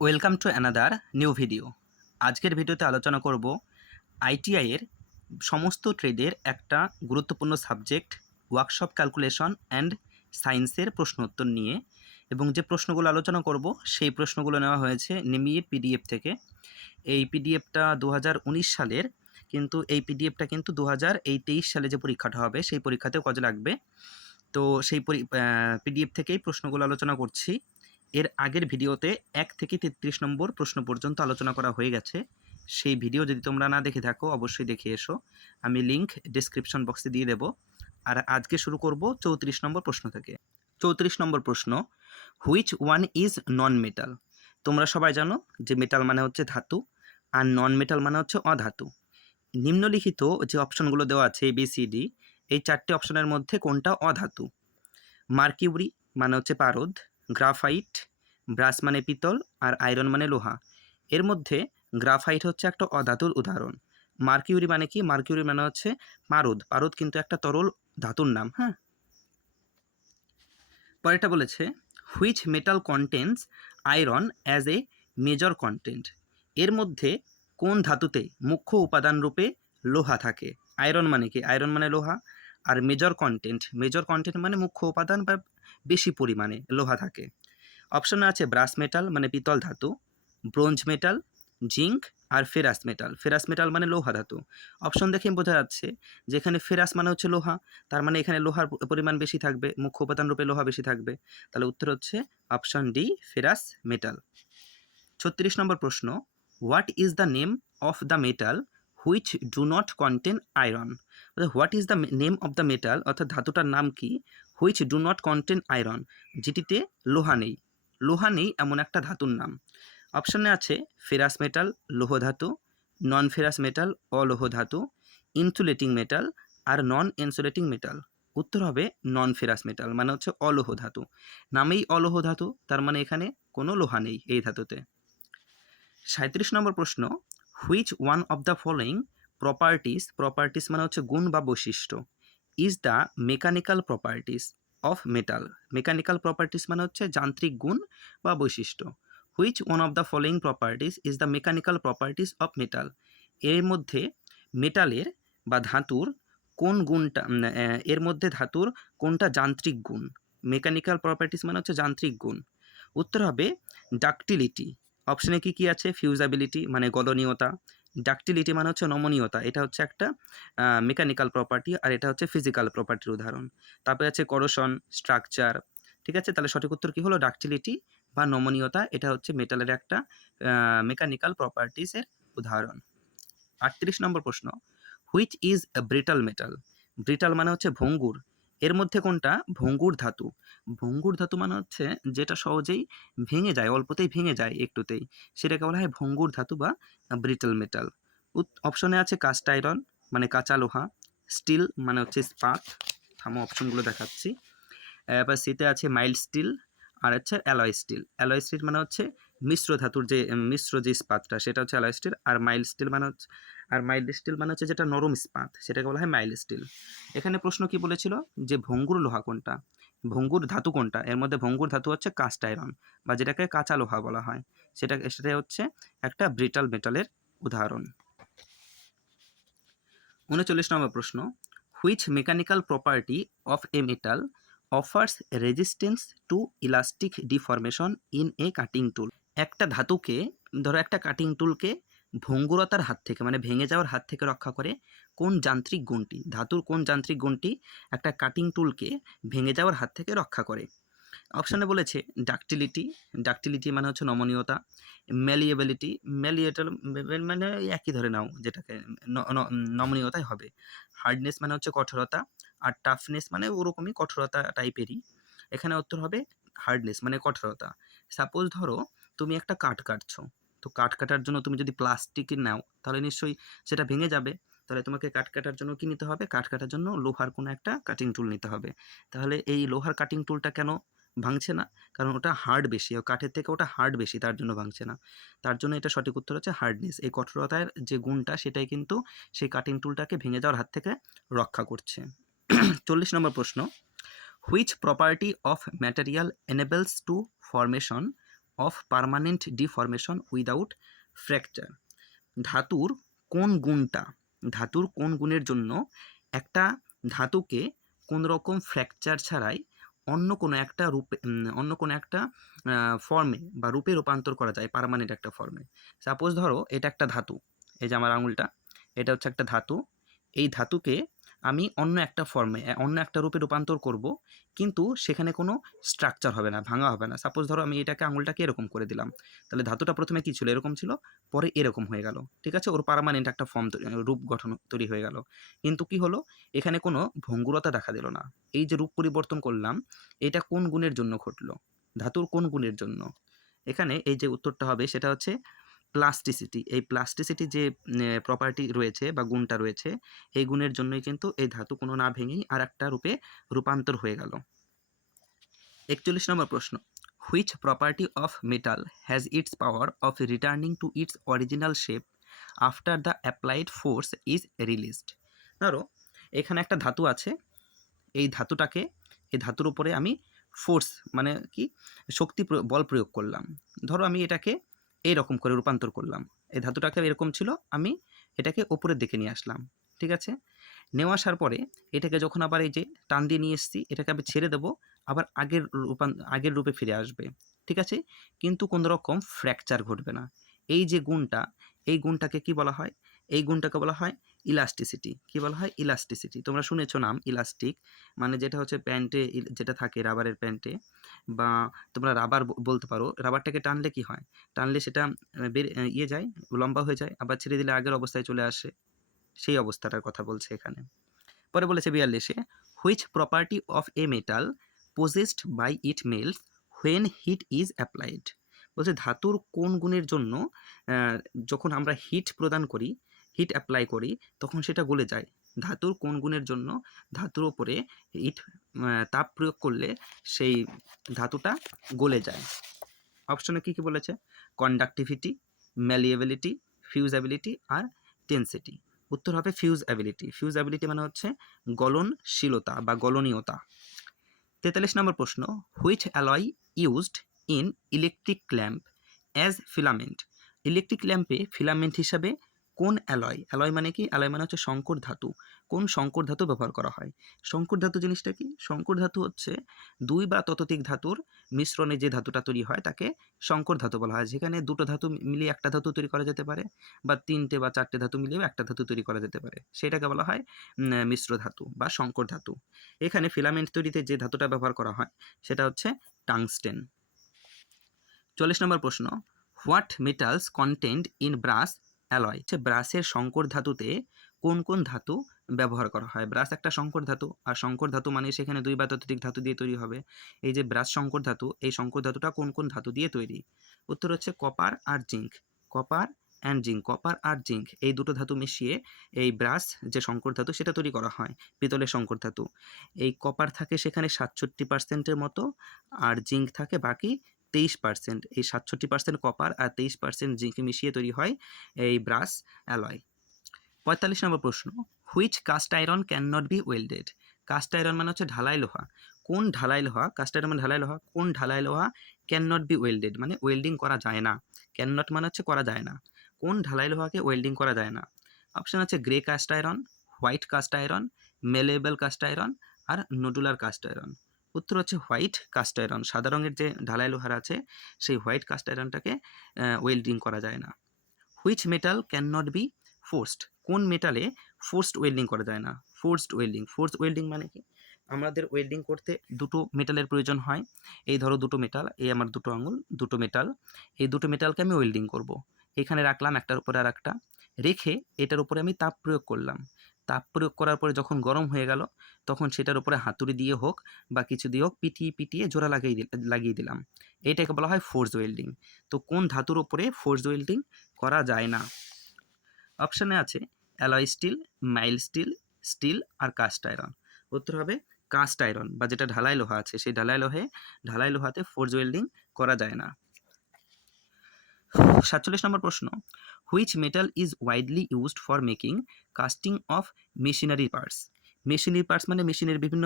Welcome to another new video. আজকের ভিডিওতে আলোচনা করব আইটিআইয়ের সমস্ত ট্রেডের একটা গুরুত্বপূর্ণ সাবজেক্ট ওয়ার্কশপ ক্যালকুলেশন অ্যান্ড সায়েন্সের প্রশ্ন উত্তর নিয়ে, এবং যে প্রশ্নগুলো আলোচনা করব সেই প্রশ্নগুলো নেওয়া হয়েছে নিমির পিডিএফ থেকে। এই পিডিএফটা 2019 সালের, কিন্তু এই পিডিএফটা কিন্তু 2023 সালে যে পরীক্ষাটা হবে সেই পরীক্ষাতেও কাজে লাগবে। তো সেই পিডিএফ থেকেই প্রশ্নগুলো আলোচনা করছি। এর আগের ভিডিওতে 1 থেকে 33 নম্বর প্রশ্ন পর্যন্ত আলোচনা করা হয়ে গেছে। সেই ভিডিও যদি তোমরা না দেখে থাকো অবশ্যই দেখে এসো, আমি লিংক ডিসক্রিপশন বক্সে দিয়ে দেব। আর আজকে শুরু করব 34 নম্বর প্রশ্ন থেকে। 34 নম্বর প্রশ্ন, which one is non metal? তোমরা সবাই জানো যে মেটাল মানে হচ্ছে ধাতু, আর নন মেটাল মানে হচ্ছে অধাতু। নিম্নলিখিত যে অপশনগুলো দেওয়া আছে ABCD, এই 4টে অপশনের মধ্যে কোনটা অধাতু? মার্কিউরি মানে হচ্ছে পারদ, গ্রাফাইট, ব্রাস মানে পিতল, আর আয়রন মানে লোহা। এর মধ্যে গ্রাফাইট হচ্ছে একটা অধাতুর উদাহরণ। মার্কিউরি মানে কি? মার্কিউরি মানে হচ্ছে পারদ। পারদ কিন্তু একটা তরল ধাতুর নাম। হ্যাঁ, পরেরটা বলেছে which metal contents iron as a major content? এর মধ্যে কোন ধাতুতে মুখ্য উপাদান রূপে লোহা থাকে? আয়রন মানে কি? আয়রন মানে লোহা। আর মেজর কন্টেন্ট মানে মুখ্য উপাদান বা বেশি পরিমাণে লোহা থাকে। অপশনে আছে ব্রাস মেটাল মানে পিতল ধাতু, ব্রোঞ্জ মেটাল, জিঙ্ক, আর ফেরাস মেটাল। ফেরাস মেটাল মানে লোহা ধাতু। অপশন দেখে বোঝা যাচ্ছে যেখানে ফেরাস মানে হচ্ছে লোহা, তার মানে এখানে লোহার পরিমাণ বেশি থাকবে, মুখ্য উপাদান রূপে লোহা বেশি থাকবে। তাহলে উত্তর হচ্ছে অপশন ডি, ফেরাস মেটাল। 36 নম্বর প্রশ্ন, what is the name of the metal which do not contain iron? What is the name of the metal, অর্থাৎ ধাতুটার নাম কি? Which do not contain iron, যেটিতে লোহা নেই। লোহা নেই এমন একটা ধাতুর নাম। অপশনে আছে ফেরাস মেটাল লৌহ ধাতু, নন ফেরাস মেটাল অলৌহ ধাতু, ইনসুলেটিং মেটাল, আর নন ইনসুলেটিং মেটাল। উত্তর হবে নন ফেরাস মেটাল, মানে হচ্ছে অলৌহ ধাতু। নামেই অলৌহ ধাতু, তার মানে এখানে কোনো লোহা নেই এই ধাতুতে। 37 নম্বর প্রশ্ন, which one of the following properties মানে হচ্ছে গুণ বা বৈশিষ্ট্য, is the mechanical properties of metal? Mechanical properties মানে হচ্ছে যান্ত্রিক গুণ বা বৈশিষ্ট্য। Which one of the following properties is the mechanical properties of metal? এর মধ্যে মেটালের বা ধাতুর কোন গুণটা, এর মধ্যে ধাতুর কোনটা যান্ত্রিক গুণ? মেকানিক্যাল প্রপার্টিস মানে হচ্ছে যান্ত্রিক গুণ। উত্তর হবে ডাকটিলিটি। অপশনে কি কি আছে? ফিউজাবিলিটি মানে গলনীয়তা, ডাকটিলিটি মানে হচ্ছে নমনীয়তা, এটা হচ্ছে একটা মেকানিক্যাল প্রপার্টি, আর এটা হচ্ছে ফিজিক্যাল প্রপার্টির উদাহরণ। তারপরে আছে করোশন, স্ট্রাকচার। ঠিক আছে, তাহলে সঠিক উত্তর কি হলো? ডাকটিলিটি বা নমনীয়তা, এটা হচ্ছে মেটালের একটা মেকানিক্যাল প্রপার্টিসের উদাহরণ। 38 নম্বর প্রশ্ন, হুইচ ইজ এ ব্রিটাল মেটাল? ব্রিটাল মানে হচ্ছে ভঙ্গুর। এর মধ্যে কোনটা ভঙ্গুর ধাতু? ভঙ্গুর ধাতু মানে হচ্ছে যেটা সহজেই ভেঙে যায়, অল্পতেই ভেঙে যায়, একটুতেই, সেটাকে বলা হয় ভঙ্গুর ধাতু বা ব্রিটাল মেটাল। অপশনে আছে কাস্ট আয়রন মানে কাঁচা লোহা, স্টিল মানে হচ্ছে ইস্পাত। থামো, অপশনগুলো দেখাচ্ছি। এবার সিতে আছে মাইল্ড স্টিল, আর হচ্ছে অ্যালয় স্টিল। অ্যালয় স্টিল মানে হচ্ছে মিশ্র ধাতুর যে মিশ্র যে ইস্পাতটা, সেটা হচ্ছে অ্যালয় স্টিল। আর মাইল্ড স্টিল মানে হচ্ছে যেটা নরম ইস্পাত, সেটাকে বলা হয় মাইল্ড স্টিল। এখানে প্রশ্ন কি বলেছিল যে ভঙ্গুর লোহা কোনটা, ভঙ্গুর ধাতু কোনটা? এর মধ্যে ভঙ্গুর ধাতু হচ্ছে কাস্ট আয়রন বা যেটাকে কাঁচা লোহা বলা হয়, সেটা হচ্ছে একটা ব্রিটাল মেটালের উদাহরণ। 39 নম্বর প্রশ্ন, which mechanical property of a metal offers resistance to elastic deformation in a cutting tool? একটা ধাতুকে, ধরো একটা কাটিং টুলকে ভঙ্গুরতার হাত থেকে মানে ভেঙে যাওয়ার হাত থেকে রক্ষা করে কোন যান্ত্রিক গুণটি? ধাতুর কোন যান্ত্রিক গুণটি একটা কাটিং টুলকে ভেঙে যাওয়ার হাত থেকে রক্ষা করে? অপশানে বলেছে ডাকটিলিটি, ডাকটিলিটি মানে হচ্ছে নমনীয়তা, ম্যালিয়েবিলিটি, ম্যালিয়েটাল মানে একই ধরে নাও, যেটাকে নমনীয়তাই হবে। হার্ডনেস মানে হচ্ছে কঠোরতা, আর টাফনেস মানে ওরকমই কঠোরতা টাইপেরই। এখানে উত্তর হবে হার্ডনেস মানে কঠোরতা। সাপোজ ধরো তুমি একটা কাঠ কাটছো, তো কাঠ কাটার জন্য তুমি যদি প্লাস্টিক নাও তাহলে নিশ্চয়ই সেটা ভেঙে যাবে। তাহলে তোমাকে কাঠ কাটার জন্য কি নিতে হবে? কাঠ কাটার জন্য লোহার কোনো একটা কাটিং টুল নিতে হবে। তাহলে এই লোহার কাটিং টুলটা কেন ভাঙছে না? কারণ ওটা হার্ড বেশি, কাঠের থেকে ওটা হার্ড বেশি, তার জন্য ভাঙছে না। তার জন্য এটা সঠিক উত্তর হচ্ছে হার্ডনেস। এই কঠোরতার যে গুণটা সেটাই কিন্তু সেই কাটিং টুলটাকে ভেঙে যাওয়ার হাত থেকে রক্ষা করছে। 40 নম্বর প্রশ্ন, which property of material enables to formation of permanent deformation without fracture. ধাতুর কোন গুণের জন্য একটা ধাতুকে কোন রকম ফ্র্যাকচার ছাড়াই অন্য কোনো একটা ফর্মে বা রূপে রূপান্তর করা যায়, পার্মানেন্ট একটা ফর্মে। সাপোজ ধরো এটা একটা ধাতু, এই যে আমার আঙুলটা, এটা হচ্ছে একটা ধাতু। এই ধাতুকে আমি অন্য একটা ফর্মে, অন্য একটা রূপে রূপান্তর করব, কিন্তু সেখানে কোনো স্ট্রাকচার হবে না, ভাঙা হবে না। সাপোজ ধরো আমি এটাকে আঙুলটাকে এরকম করে দিলাম, তাহলে ধাতুটা প্রথমে কী ছিল, এরকম ছিল, পরে এরকম হয়ে গেল, ঠিক আছে, ওর পার্মানেন্ট একটা ফর্ম, রূপ গঠন তৈরি হয়ে গেল। কিন্তু কি হলো, এখানে কোনো ভঙ্গুরতা দেখা দিল না। এই যে রূপ পরিবর্তন করলাম, এটা কোন গুণের জন্য ঘটলো, ধাতুর কোন গুণের জন্য? এখানে এই যে উত্তরটা হবে সেটা হচ্ছে প্লাস্টিসিটি। এই প্লাস্টিসিটি যে প্রপার্টি রয়েছে বা গুণটা রয়েছে, এই গুণের জন্যই কিন্তু এই ধাতু কোনো না ভেঙেই আর একটা রূপে রূপান্তর হয়ে গেল। 41 নম্বর প্রশ্ন, which property of metal has its power of returning to its original shape after the applied force is released. ধরো এখানে একটা ধাতু আছে, এই ধাতুর উপরে আমি ফোর্স মানে কি বল প্রয়োগ করলাম। ধরো আমি এটাকে এইরকম করে রূপান্তর করলাম, এই ধাতুটাকে এরকম ছিল, আমি এটাকে ওপরের দিকে নিয়ে আসলাম, ঠিক আছে। নেওয়া আসার পরে এটাকে যখন আবার এই যে টান দিয়ে নিয়ে এসেছি, এটাকে আমি ছেড়ে দেবো, আবার আগের রূপে ফিরে আসবে, ঠিক আছে, কিন্তু কোনো রকম ফ্র্যাকচার ঘটবে না। এই যে গুণটা, এই গুণটাকে কি বলা হয়? এই গুণটাকে বলা হয় ইলাস্টিসিটি। কি বলা হয়? ইলাস্টিসিটি। তোমরা শুনেছো নাম ইলাস্টিক, মানে যেটা হচ্ছে প্যান্টে যেটা থাকে রাবারের প্যান্টে, বা তোমরা রাবার বলতে পারো। রাবারটাকে টানলে কি হয়? টানলে সেটা যায়, লম্বা হয়ে যায়, আবার ছেড়ে দিলে আগের অবস্থায় চলে আসে, সেই অবস্থাটার কথা বলছে এখানে। পরে বলেছে 42-এ, which property of a metal possessed by it melts when heat is applied. বলছে ধাতুর কোন গুণের জন্য যখন আমরা হিট অ্যাপ্লাই করি, তখন সেটা গলে যায়। ধাতুর কোন গুণের জন্য ধাতুর ওপরে তাপ প্রয়োগ করলে সেই ধাতুটা গলে যায়? অপশনে কী কী বলেছে? কন্ডাক্টিভিটি, ম্যালিয়েবিলিটি, ফিউজেবিলিটি আর টেন্সিটি। উত্তর হবে ফিউজেবিলিটি। ফিউজেবিলিটি মানে হচ্ছে গলনশীলতা বা গলনীয়তা। 43 নম্বর প্রশ্ন, which alloy used in electric lamp as filament. Electric ল্যাম্পে ফিলামেন্ট হিসাবে কোন অ্যালয় মানে কি? অ্যালয় মানে হচ্ছে সংকর ধাতু। কোন সংকর ধাতু ব্যবহার করা হয়? সংকর ধাতু জিনিসটা কি? সংকর ধাতু হচ্ছে দুই বা ততোধিক ধাতুর মিশ্রণে যে ধাতুটা তৈরি হয় তাকে সংকর ধাতু বলা হয়। যেখানে দুটো ধাতু মিলিয়ে একটা ধাতু তৈরি করা যেতে পারে, বা তিনটে বা চারটে ধাতু মিলিয়েও একটা ধাতু তৈরি করা যেতে পারে, সেটাকে বলা হয় মিশ্র ধাতু বা সংকর ধাতু। এখানে ফিলামেন্ট তৈরিতে যে ধাতুটা ব্যবহার করা হয় সেটা হচ্ছে টাংস্টেন। 44 নম্বর প্রশ্ন, what metals content in brass alloy. ব্রাসের সংকর ধাতুতে কোন কোন ধাতু ব্যবহার করা হয়? ব্রাস একটা সংকর ধাতু, আর সংকর ধাতু মানে সেখানে দুই বা ততোধিক ধাতু দিয়ে তৈরি হবে। এই যে ব্রাস সংকর ধাতু, এই সংকর ধাতুটা কোন কোন ধাতু দিয়ে তৈরি? উত্তর হচ্ছে কপার আর জিঙ্ক। কপার আর জিঙ্ক এই দুটো ধাতু মিশিয়ে এই ব্রাস যে সংকর ধাতু সেটা তৈরি করা হয়, পিতলের সংকর ধাতু। এই কপার থাকে সেখানে 67% মতো, আর জিঙ্ক থাকে বাকি 23%। এই 67% কপার আর 23% জিঙ্ক মিশিয়ে তৈরি হয় এই ব্রাস অ্যালয়। 45 নম্বর প্রশ্ন, which cast iron can not be welded. Cast iron মানে হচ্ছে ঢালাই লোহা। কোন ঢালাই লোহা? কাস্ট আয়রন মানে ঢালাই লোহা। কোন ঢালাই লোহা ক্যান নট বি ওয়েল্ডেড মানে ওয়েল্ডিং করা যায় না? ক্যান নট মানে হচ্ছে করা যায় না। কোন ঢালাই লোহাকে ওয়েল্ডিং করা যায় না? অপশন আছে grey cast iron, white cast iron, malleable cast iron আর নডুলার কাস্ট আয়রন। উত্তর হচ্ছে হোয়াইট কাস্ট আয়রন। সাদা রঙের যে ঢালাই লোহার আছে সেই হোয়াইট কাস্ট আয়রনটাকে ওয়েল্ডিং করা যায় না। Which metal can not be forced. কোন মেটালে ফোর্সড ওয়েল্ডিং করা যায় না? ফোর্সড ওয়েল্ডিং মানে কি? আমাদের ওয়েল্ডিং করতে দুটো মেটালের প্রয়োজন হয়। এই ধরো দুটো মেটাল, এই আমার দুটো আঙুল, দুটো মেটাল, এই দুটো মেটালকে আমি ওয়েল্ডিং করব। এখানে রাখলাম একটার উপরে আর একটা, রেখে এটার উপরে আমি তাপ প্রয়োগ করলাম। তাপ প্রয়োগ করার পরে যখন গরম হয়ে গেল, তখন সেটার উপরে হাতুড়ি দিয়ে হোক বা কিছু দিয়ে হোক পিটিয়ে জোড়া লাগিয়ে দিলাম। এটাকে বলা হয় ফোর্স ওয়েল্ডিং। তো কোন ধাতুর উপরে ফোর্স ওয়েল্ডিং করা যায় না? অপশানে আছে অ্যালয় স্টিল, মাইল্ড স্টিল আর কাস্ট আয়রন। উত্তর হবে কাস্ট আয়রন, বা যেটা ঢালাই লোহা আছে সেই ঢালাই লোহাতে ফোর্স ওয়েল্ডিং করা যায় না। 47 নম্বর প্রশ্ন, which metal is widely used for making casting of machinery parts. Machinery parts মানে মেশিনের বিভিন্ন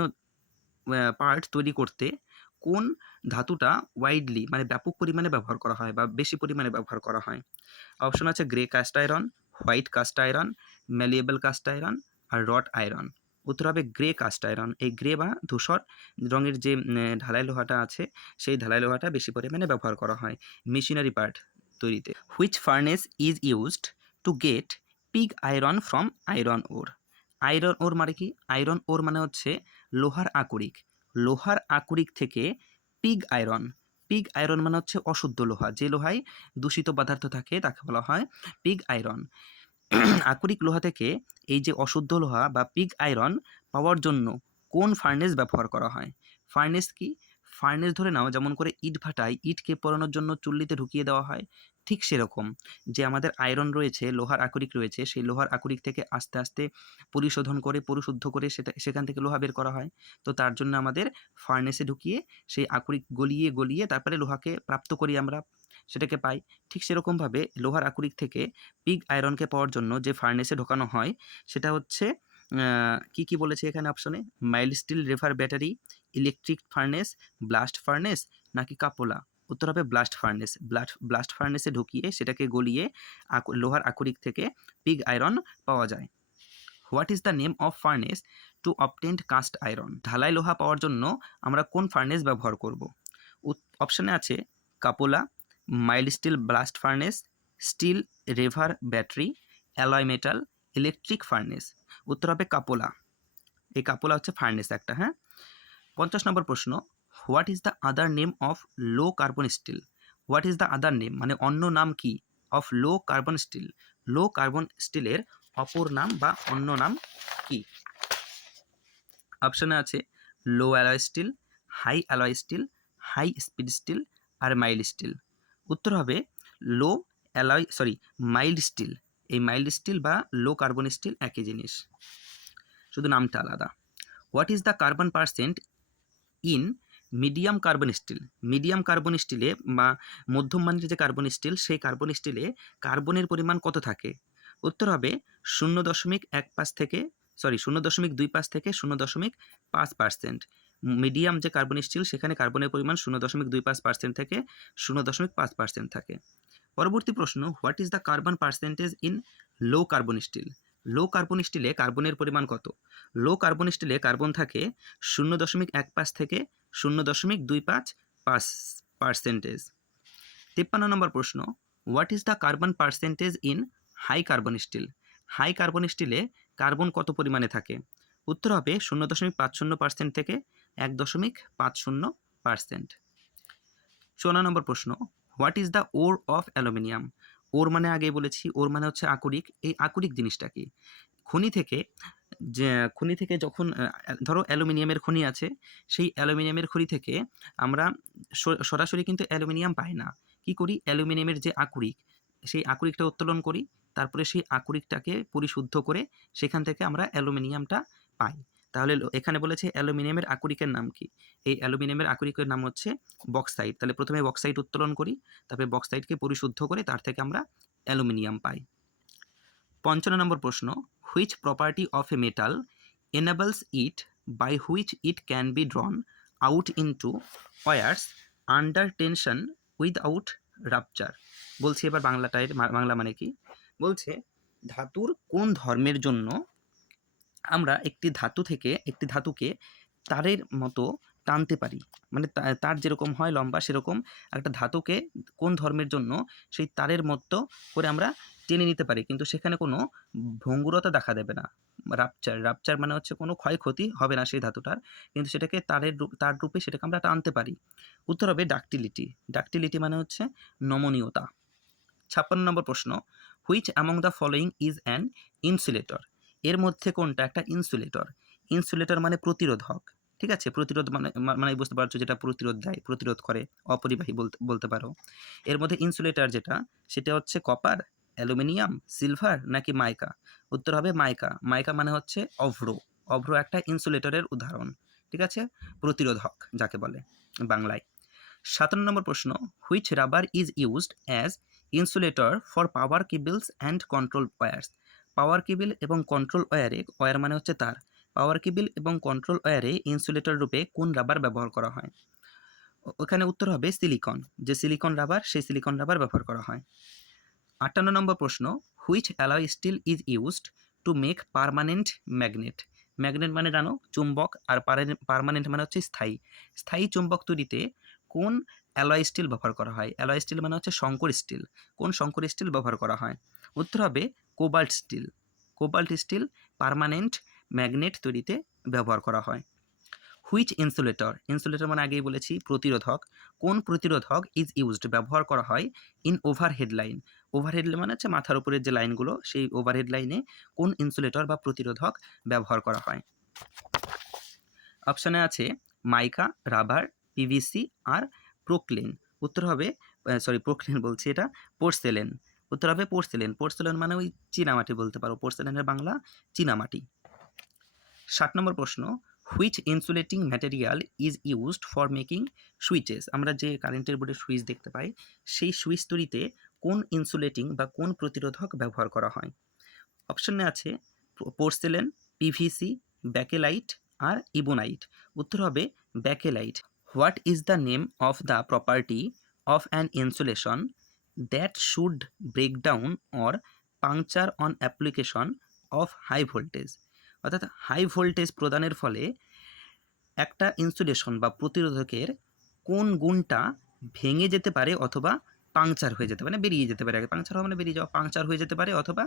পার্ট তৈরি করতে কোন ধাতুটা ওয়াইডলি মানে ব্যাপক পরিমাণে ব্যবহার করা হয় বা বেশি পরিমাণে ব্যবহার করা হয়? অপশন আছে grey cast iron, white cast iron, malleable cast iron আর রড আয়রন। উত্তর হবে গ্রে কাস্ট আয়রন। এই গ্রে বা ধূসর রঙের যে ঢালাই লোহাটা আছে সেই ঢালাই লোহাটা বেশি পরিমাণে ব্যবহার করা হয় মেশিনারি পার্ট তৈরিতে। Which furnace is used to get pig iron from iron or? Iron ওর মানে কি? আয়রন ওর মানে হচ্ছে লোহার আকরিক। লোহার আকরিক থেকে পিগ আয়রন, পিগ আয়রন মানে হচ্ছে অশুদ্ধ লোহা, যে লোহায় দূষিত পদার্থ থাকে তাকে বলা হয় পিগ আয়রন। আকরিক লোহা থেকে এই যে অশুদ্ধ লোহা বা পিগ আয়রন পাওয়ার জন্য কোন ফার্নেস ব্যবহার করা হয়? ফার্নেস কি? ফার্নেস ধরে নাও যেমন করে ইট ভাটায় ইটকে পোড়ানোর জন্য চুল্লিতে ঢুকিয়ে দেওয়া হয়, ঠিক সেরকম যে আমাদের আয়রন রয়েছে, লোহার আকরিক রয়েছে, সেই লোহার আকরিক থেকে আস্তে আস্তে পরিশুদ্ধ করে সেখান থেকে লোহা বের করা হয়। তো তার জন্য আমাদের ফার্নেসে ঢুকিয়ে সেই আকরিক গলিয়ে গলিয়ে তারপরে লোহাকে প্রাপ্ত করি আমরা, সেটাকে পাই। ঠিক সেরকমভাবে লোহার আকরিক থেকে পিগ আয়রনকে পাওয়ার জন্য যে ফার্নেসে ঢোকানো হয় সেটা হচ্ছে কি বলেছে এখানে অপশনে? Mild steel reverberatory, electric furnace, blast furnace নাকি কাপোলা? উত্তর হবে ব্লাস্ট ফার্নেস। ব্লাস্ট ফার্নেসে ঢুকিয়ে সেটাকে গলিয়ে লোহার আকরিক থেকে পিগ আয়রন পাওয়া যায়। What is the name of furnace to obtain cast iron? ঢালাই লোহা পাওয়ার জন্য আমরা কোন ফার্নেস ব্যবহার করব? অপশনে আছে cupola, mild steel blast furnace, steel reverberatory, alloy metal, electric furnace. উত্তর হবে কাপোলা। এই কাপোলা হচ্ছে ফার্নেস একটা। হ্যাঁ, 50 নম্বর প্রশ্ন, what is the other name of low carbon steel? What is the other name মানে অন্য নাম কি of low carbon steel? Low carbon স্টিলের অপর নাম বা অন্য নাম কি? অপশনে আছে low alloy steel, high alloy steel, high speed steel আর মাইল্ড স্টিল। উত্তর হবে লো মাইল্ড স্টিল। এই মাইল্ড স্টিল বা লো কার্বন স্টিল একই জিনিস, শুধু নামটা আলাদা। What is the carbon percent in medium carbon steel? Medium carbon স্টিলে বা মধ্যম মানের যে কার্বন স্টিল, সেই কার্বন স্টিলে কার্বনের পরিমাণ কত থাকে? উত্তর হবে 0.15 থেকে 0.25 থেকে 0.5%। মিডিয়াম যে কার্বন স্টিল সেখানে কার্বনের পরিমাণ 0.25% থেকে 0.5% থাকে। পরবর্তী প্রশ্ন, what is the carbon percentage in low carbon steel? Low carbon স্টিলে কার্বনের পরিমাণ কত? লো কার্বন স্টিলে কার্বন থাকে 0.15 থেকে 0.25%। 53 নম্বর প্রশ্ন, what is the carbon percentage in high carbon steel? High carbon স্টিলে কার্বন কত পরিমাণে থাকে? উত্তর হবে 0.50% থেকে 1.50%। 54 নম্বর প্রশ্ন, what is the ore of aluminium? Ore মানে আগে বলেছি, ওর মানে হচ্ছে আকরিক। এই আকরিক জিনিসটা কি? খনি থেকে যখন ধরো অ্যালুমিনিয়ামের খনি আছে, সেই অ্যালুমিনিয়ামের খনি থেকে আমরা সরাসরি কিন্তু অ্যালুমিনিয়াম পাই না। কি করি? অ্যালুমিনিয়ামের যে আকরিক, সেই আকরিকটা উত্তোলন করি, তারপরে সেই আকরিকটাকে পরিশুদ্ধ করে সেখান থেকে আমরা অ্যালুমিনিয়ামটা পাই। তাহলে এখানে বলেছে অ্যালুমিনিয়ামের আকরিকের নাম কি? এই অ্যালুমিনিয়ামের আকরিকের নাম হচ্ছে বক্সাইট। তাহলে প্রথমে বক্সাইট উত্তোলন করি, তারপরে বক্সাইটকে পরিশুদ্ধ করে তার থেকে আমরা অ্যালুমিনিয়াম পাই। 55 নম্বর প্রশ্ন, which property of a metal enables it by which it can be drawn out into wires under tension without rupture? বলছি এবার বাংলা মানে কি বলছে, ধাতুর কোন ধর্মের জন্য আমরা একটি ধাতুকে তারের মতো টানতে পারি, মানে তার যেরকম হয় লম্বা সেরকম একটা ধাতুকে কোন ধর্মের জন্য সেই তারের মতো করে আমরা টেনে নিতে পারি, কিন্তু সেখানে কোনো ভঙ্গুরতা দেখা দেবে না। রাপচার মানে হচ্ছে কোনো ক্ষয়ক্ষতি হবে না সেই ধাতুটার, কিন্তু সেটাকে তার রূপে সেটাকে আমরা টানতে পারি। উত্তর হবে ডাকটিলিটি। ডাকটিলিটি মানে হচ্ছে নমনীয়তা। 56 নম্বর প্রশ্ন, which among the following is an insulator? এর মধ্যে কোনটা একটা ইনসুলেটর? ইনসুলেটর মানে প্রতিরোধক, ঠিক আছে? প্রতিরোধ মানে বুঝতে পারছো, যেটা প্রতিরোধ দেয়, প্রতিরোধ করে, অপরিবাহী বলতে পারো। এর মধ্যে ইনসুলেটর যেটা, সেটা হচ্ছে কপার, অ্যালুমিনিয়াম, সিলভার নাকি মাইকা? উত্তর হবে মাইকা। মাইকা মানে হচ্ছে অভ্র। অভ্র একটা ইনসুলেটরের উদাহরণ, ঠিক আছে? প্রতিরোধক যাকে বলে বাংলায়। 57 নম্বর প্রশ্ন, which rubber is used as insulator for power cables and control wires? Power cable এবং কন্ট্রোল ওয়্যার মানে হচ্ছে তার, পাওয়ার কেবল এবং কন্ট্রোল ওয়্যারে ইনসুলেটর রূপে কোন রাবার ব্যবহার করা হয়? ওখানে উত্তর হবে সিলিকন। যে সিলিকন রাবার, সেই সিলিকন রাবার ব্যবহার করা হয়। 58 নম্বর প্রশ্ন, which alloy steel is used to make permanent magnet. Magnet মানে জানো চুম্বক, আর পার্মানেন্ট মানে হচ্ছে স্থায়ী। স্থায়ী চুম্বক তৈরিতে কোন অ্যালয় স্টিল ব্যবহার করা হয়? অ্যালয় স্টিল মানে হচ্ছে সংকর স্টিল। কোন সংকর স্টিল ব্যবহার করা হয়? উত্তর হবে cobalt steel. Cobalt steel permanent magnet তৈরিতে ব্যবহার করা হয়। হুইচ ইনসুলেটর, ইনসুলেটর মানে আগেই বলেছি প্রতিরোধক, কোন প্রতিরোধক ইজ ইউজড ব্যবহার করা হয় ইন ওভারহেড লাইন। ওভারহেড মানে হচ্ছে মাথার উপরের যে লাইনগুলো, সেই ওভারহেড লাইনে কোন ইনসুলেটর বা প্রতিরোধক ব্যবহার করা হয়? অপশানে আছে মাইকা, রাবার, পিভিসি আর প্রোক্লিন। উত্তর হবে প্রোক্লিন বলছি, এটা পোর্সেলেন। উত্তর হবে পোর্সেলেন। পোর্সেলেন মানে ওই চীনামাটি বলতে পারো, পোর্সেলেনের বাংলা চীনামাটি। 60 নম্বর প্রশ্ন, which insulating material is used for making switches. আমরা যে কারেন্টের বোর্ডে সুইচ দেখতে পাই, সেই সুইচ তৈরিতে কোন ইনসুলেটিং বা কোন প্রতিরোধক ব্যবহার করা হয়? অপশনে আছে পোর্সেলেন, পিভিসি, ব্যাকেলাইট আর ইবোনাইট। উত্তর হবে bakelite. What is the name of the property of an insulation that should break down or puncture on application of high voltage. অর্থাৎ হাই ভোল্টেজ প্রদানের ফলে একটা ইনসুলেশন বা প্রতিরোধকের কোন গুণটা ভেঙে যেতে পারে অথবা পাংচার হয়ে যেতে পারে, মানে বেরিয়ে যেতে পারে, আগে পাংচার হওয়া মানে বেরিয়ে যাওয়া, পাংচার হয়ে যেতে পারে অথবা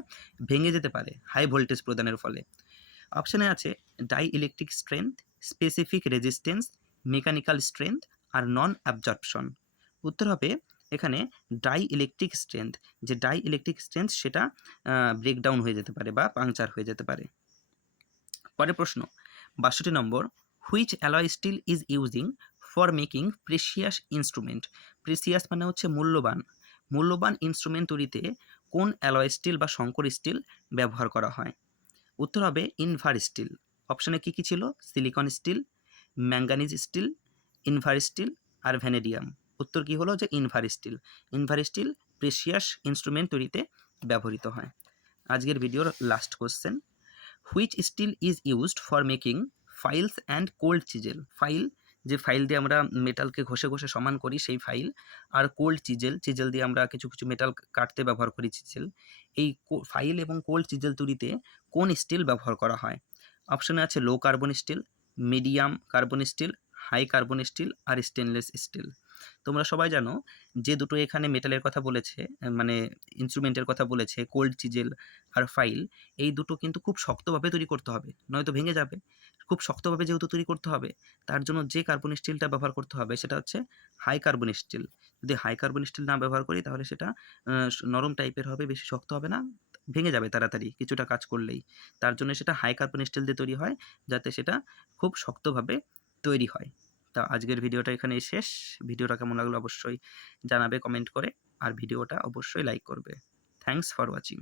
ভেঙে যেতে পারে হাই ভোল্টেজ প্রদানের ফলে। অপশানে আছে dielectric strength, specific resistance, mechanical strength আর নন অ্যাবজর্পশন। উত্তর হবে এখানে ডাই ইলেকট্রিক স্ট্রেংথ। যে ডাই ইলেকট্রিক স্ট্রেংথ সেটা ব্রেকডাউন হয়ে যেতে পারে বা পাংচার হয়ে যেতে পারে। পরের প্রশ্ন 62 নম্বর, which alloy steel is using for making precious instrument. Precious মানে হচ্ছে মূল্যবান। মূল্যবান ইনস্ট্রুমেন্ট তৈরিতে কোন অ্যালয় স্টিল বা সংকর স্টিল ব্যবহার করা হয়? উত্তর হবে ইনভার স্টিল। অপশানে কী কী ছিল? Silicon steel, manganese steel, invar steel আর ভ্যানেডিয়াম। উত্তর কী হলো? যে invar steel. Invar steel precious instrument তৈরিতে ব্যবহৃত হয়। আজকের ভিডিওর last question, which steel is used for making files and cold chisel. File, যে ফাইল দিয়ে আমরা মেটালকে ঘষে ঘষে সমান করি সেই ফাইল, আর কোল্ড চিজেল, চিজেল দিয়ে আমরা কিছু কিছু মেটাল কাটতে ব্যবহার করি চিজেল। এই ফাইল এবং কোল্ড চিজেল তৈরিতে কোন স্টিল ব্যবহার করা হয়? অপশানে আছে low carbon steel, medium carbon steel, high carbon steel আর স্টেনলেস স্টিল। তোমরা সবাই জানো যে দুটো এখানে মেটালের কথা বলেছে, মানে ইনস্ট্রুমেন্টের কথা বলেছে, কোল্ড চিজেল আর ফাইল, এই দুটো কিন্তু খুব শক্তভাবে তৈরি করতে হবে, নয়তো ভেঙে যাবে। খুব শক্তভাবে যেহেতু তৈরি করতে হবে, তার জন্য যে কার্বন স্টিলটা ব্যবহার করতে হবে সেটা হচ্ছে হাই কার্বন স্টিল। যদি হাই কার্বন স্টিল না ব্যবহার করি তাহলে সেটা নরম টাইপের হবে, বেশি শক্ত হবে না, ভেঙে যাবে তাড়াতাড়ি কিছুটা কাজ করলেই। তার জন্য সেটা হাই কার্বন স্টিল দিয়ে তৈরি হয়, যাতে সেটা খুব শক্তভাবে তৈরি হয়। তা আজকের ভিডিওটা এখানেই শেষ। ভিডিওটা কেমন লাগলো অবশ্যই জানাবে কমেন্ট করে, আর ভিডিওটা অবশ্যই লাইক করবে। Thanks for watching.